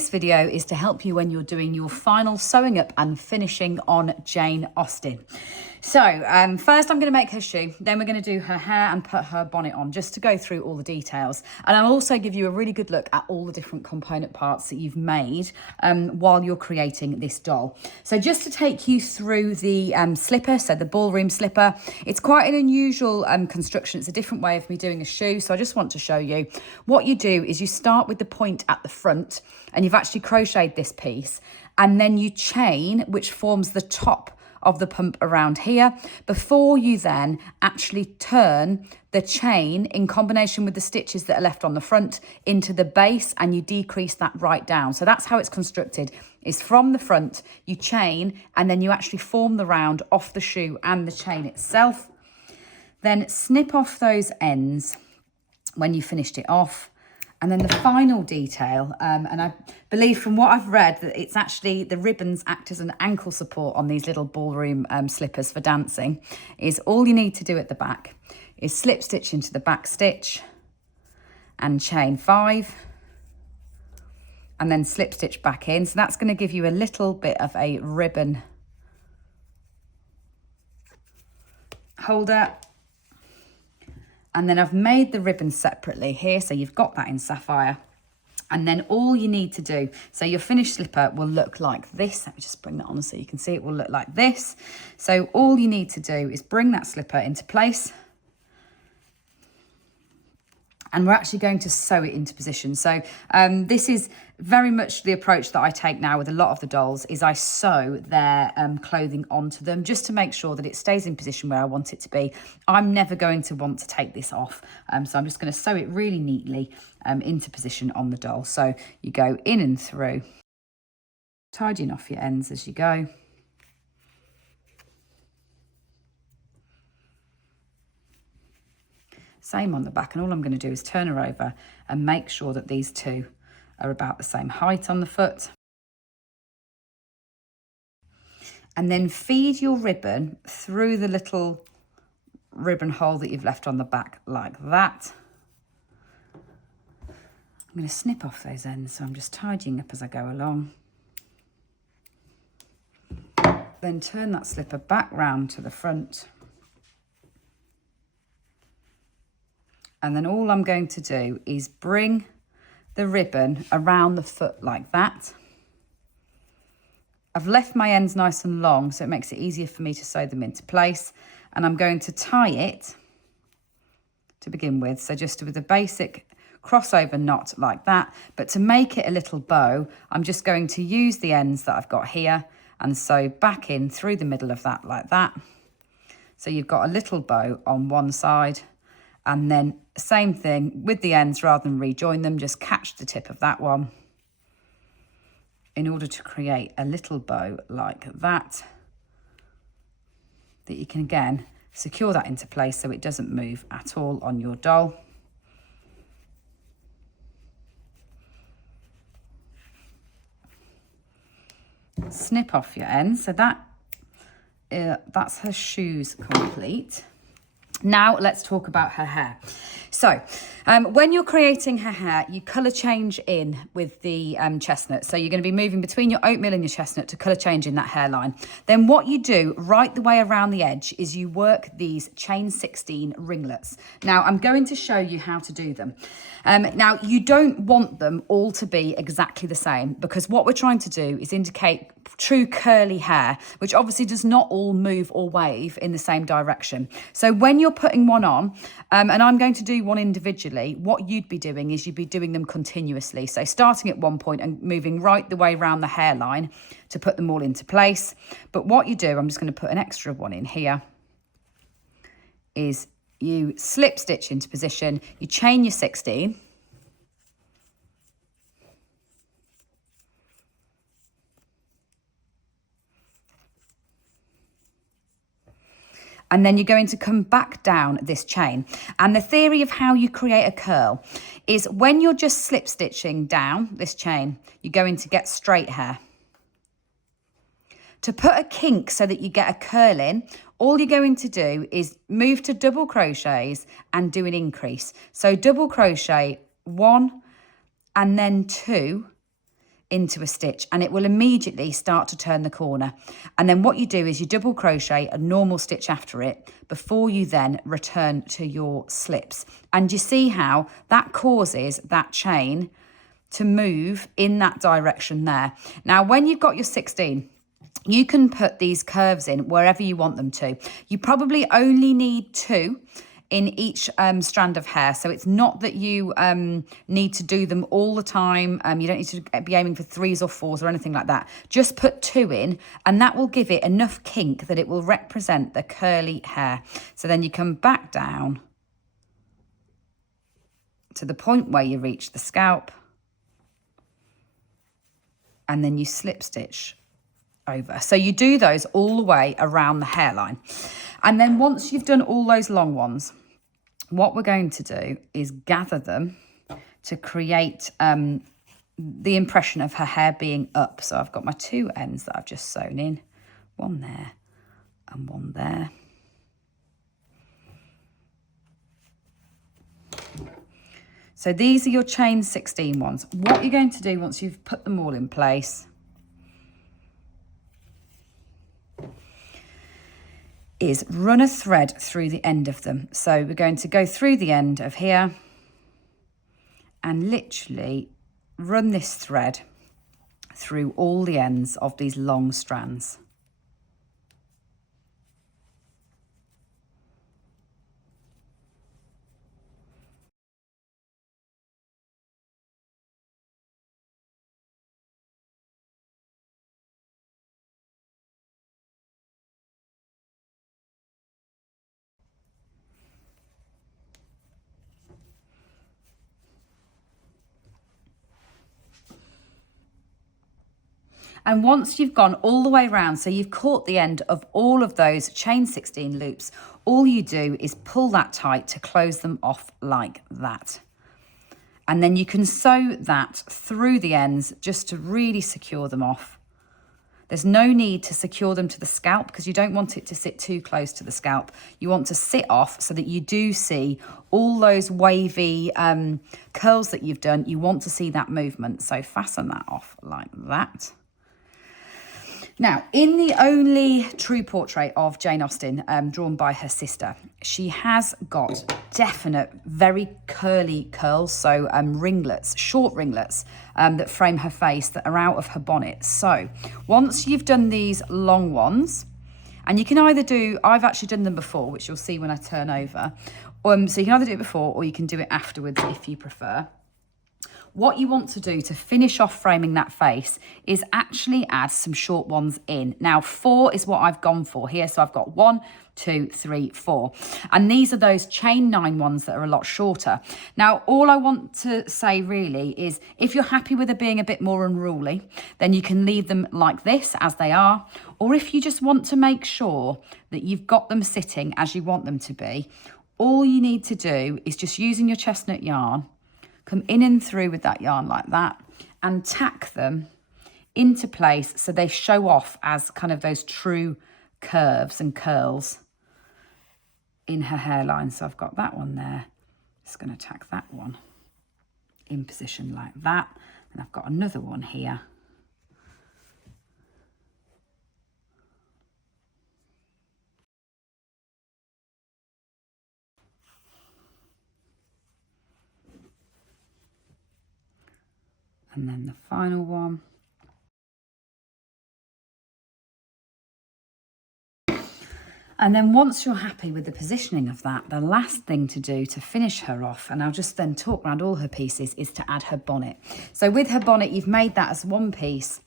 this video is to help you when you're doing your final sewing up and finishing on Jane Austen. So first I'm going to make her shoe, then we're going to do her hair and put her bonnet on, just to go through all the details. And I'll also give you a really good look at all the different component parts that you've made while you're creating this doll. So just to take you through the slipper, so the ballroom slipper, it's quite an unusual construction. It's a different way of me doing a shoe. So I just want to show you what you do is you start with the point at the front and you've actually crocheted this piece, and then you chain, which forms the top of the pump around here, before you then actually turn the chain in combination with the stitches that are left on the front into the base, and you decrease that right down. So that's how it's constructed, is from the front you chain and then you actually form the round off the shoe and the chain itself. Then snip off those ends when you finished it off. And then the final detail, and I believe from what I've read that it's actually the ribbons act as an ankle support on these little ballroom slippers for dancing, is all you need to do at the back is slip stitch into the back stitch and chain 5 and then slip stitch back in. So that's going to give you a little bit of a ribbon holder. And then I've made the ribbon separately here, so you've got that in sapphire. And then all you need to do, so your finished slipper will look like this. Let me just bring that on so you can see it will look like this. So all you need to do is bring that slipper into place. And we're actually going to sew it into position. So this is very much the approach that I take now with a lot of the dolls, is I sew their clothing onto them just to make sure that it stays in position where I want it to be. I'm never going to want to take this off. So I'm just going to sew it really neatly into position on the doll. So you go in and through, tidying off your ends as you go. Same on the back, and all I'm going to do is turn her over and make sure that these two are about the same height on the foot. And then feed your ribbon through the little ribbon hole that you've left on the back like that. I'm going to snip off those ends, so I'm just tidying up as I go along. Then turn that slipper back round to the front. And then all I'm going to do is bring the ribbon around the foot like that. I've left my ends nice and long, so it makes it easier for me to sew them into place. And I'm going to tie it to begin with. So just with a basic crossover knot like that. But to make it a little bow, I'm just going to use the ends that I've got here and sew back in through the middle of that like that. So you've got a little bow on one side. And then same thing with the ends, rather than rejoin them, just catch the tip of that one in order to create a little bow like that you can again secure that into place so it doesn't move at all on your doll. Snip off your ends. So that's her shoes complete. Now let's talk about her hair. So when you're creating her hair, you colour change in with the chestnut. So you're going to be moving between your oatmeal and your chestnut to colour change in that hairline. Then what you do right the way around the edge is you work these chain 16 ringlets. Now I'm going to show you how to do them. Now you don't want them all to be exactly the same, because what we're trying to do is indicate true curly hair, which obviously does not all move or wave in the same direction. So when you're putting one on, and I'm going to do one individually, what you'd be doing is you'd be doing them continuously. So starting at one point and moving right the way around the hairline to put them all into place. But what you do, I'm just going to put an extra one in here, is you slip stitch into position, you chain your 16, and then you're going to come back down this chain. And the theory of how you create a curl is when you're just slip stitching down this chain, you're going to get straight hair. To put a kink so that you get a curl in, all you're going to do is move to double crochets and do an increase. So double crochet 1 and then 2 into a stitch, and it will immediately start to turn the corner. And then what you do is you double crochet a normal stitch after it before you then return to your slips. And you see how that causes that chain to move in that direction there. Now, when you've got your 16, you can put these curves in wherever you want them to. You probably only need 2 in each strand of hair. So it's not that you need to do them all the time. You don't need to be aiming for 3s or 4s or anything like that. Just put 2 in, and that will give it enough kink that it will represent the curly hair. So then you come back down to the point where you reach the scalp, and then you slip stitch over. So you do those all the way around the hairline. And then once you've done all those long ones, what we're going to do is gather them to create the impression of her hair being up. So I've got my 2 ends that I've just sewn in, one there and one there. So these are your chain 16 ones. What you're going to do once you've put them all in place is run a thread through the end of them. So we're going to go through the end of here and literally run this thread through all the ends of these long strands. And once you've gone all the way around, so you've caught the end of all of those chain 16 loops, all you do is pull that tight to close them off like that. And then you can sew that through the ends just to really secure them off. There's no need to secure them to the scalp because you don't want it to sit too close to the scalp. You want to sit off so that you do see all those wavy curls that you've done. You want to see that movement. So fasten that off like that. Now, in the only true portrait of Jane Austen, drawn by her sister, she has got definite, very curly curls, so ringlets, short ringlets that frame her face that are out of her bonnet. So once you've done these long ones, and you can either do, I've actually done them before, which you'll see when I turn over, so you can either do it before or you can do it afterwards if you prefer. What you want to do to finish off framing that face is actually add some short ones in. Now, 4 is what I've gone for here. So I've got 1, 2, 3, 4. And these are those chain 9 ones that are a lot shorter. Now, all I want to say really is if you're happy with it being a bit more unruly, then you can leave them like this as they are. Or if you just want to make sure that you've got them sitting as you want them to be, all you need to do is just using your chestnut yarn, come in and through with that yarn like that and tack them into place so they show off as kind of those true curves and curls in her hairline. So I've got that one there. Just going to tack that one in position like that. And I've got another one here. And then the final one. And then once you're happy with the positioning of that, the last thing to do to finish her off, and I'll just then talk around all her pieces, is to add her bonnet. So with her bonnet, you've made that as one piece,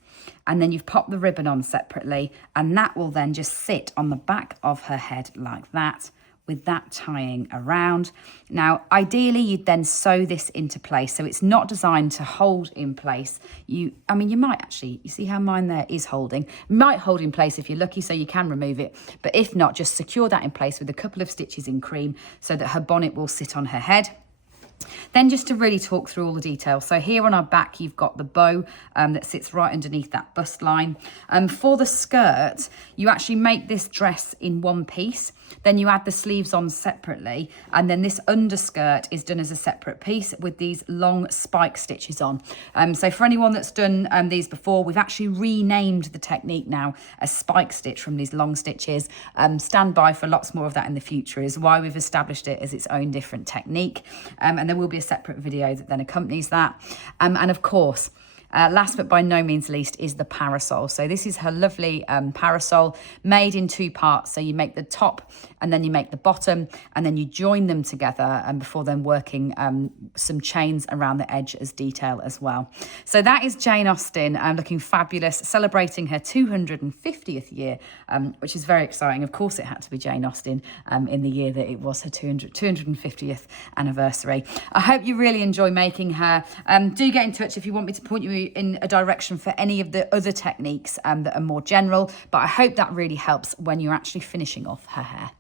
and then you've popped the ribbon on separately, and that will then just sit on the back of her head like that, with that tying around. Now, ideally, you'd then sew this into place. So it's not designed to hold in place. You might actually, you see how mine there is holding? It might hold in place if you're lucky, so you can remove it. But if not, just secure that in place with a couple of stitches in cream so that her bonnet will sit on her head. Then just to really talk through all the details. So here on our back, you've got the bow that sits right underneath that bust line. For the skirt, you actually make this dress in one piece. Then you add the sleeves on separately. And then this underskirt is done as a separate piece with these long spike stitches on. So for anyone that's done these before, we've actually renamed the technique now as spike stitch from these long stitches. Stand by for lots more of that in the future, is why we've established it as its own different technique. And there will be a separate video that then accompanies that. And of course, last but by no means least is the parasol. So this is her lovely parasol made in two parts. So you make the top and then you make the bottom and then you join them together and before then working some chains around the edge as detail as well. So that is Jane Austen looking fabulous, celebrating her 250th year, which is very exciting. Of course, it had to be Jane Austen in the year that it was her 250th anniversary. I hope you really enjoy making her. Do get in touch if you want me to point you in a direction for any of the other techniques that are more general, but I hope that really helps when you're actually finishing off her hair.